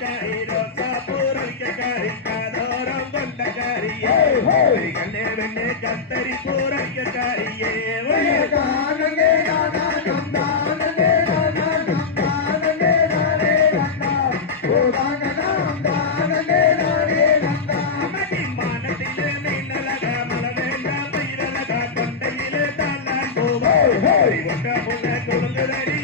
காய் ரோசா பூரக்காரி காதோரம் கொண்ட காரியே கண்ணே வெண்ணே கத்தரி பூரக்காரியே தானங்கே நானா நந்தானங்கே நானா நந்தானங்கே நானே நந்தா ஓ தானகம் தானங்கே நானே நந்தா மானத்திலே மீனலகா மலவேண்ட பயிரலகா கொண்டையிலே தான் போவா கொண்ட முல்ல கொழுங்குதடி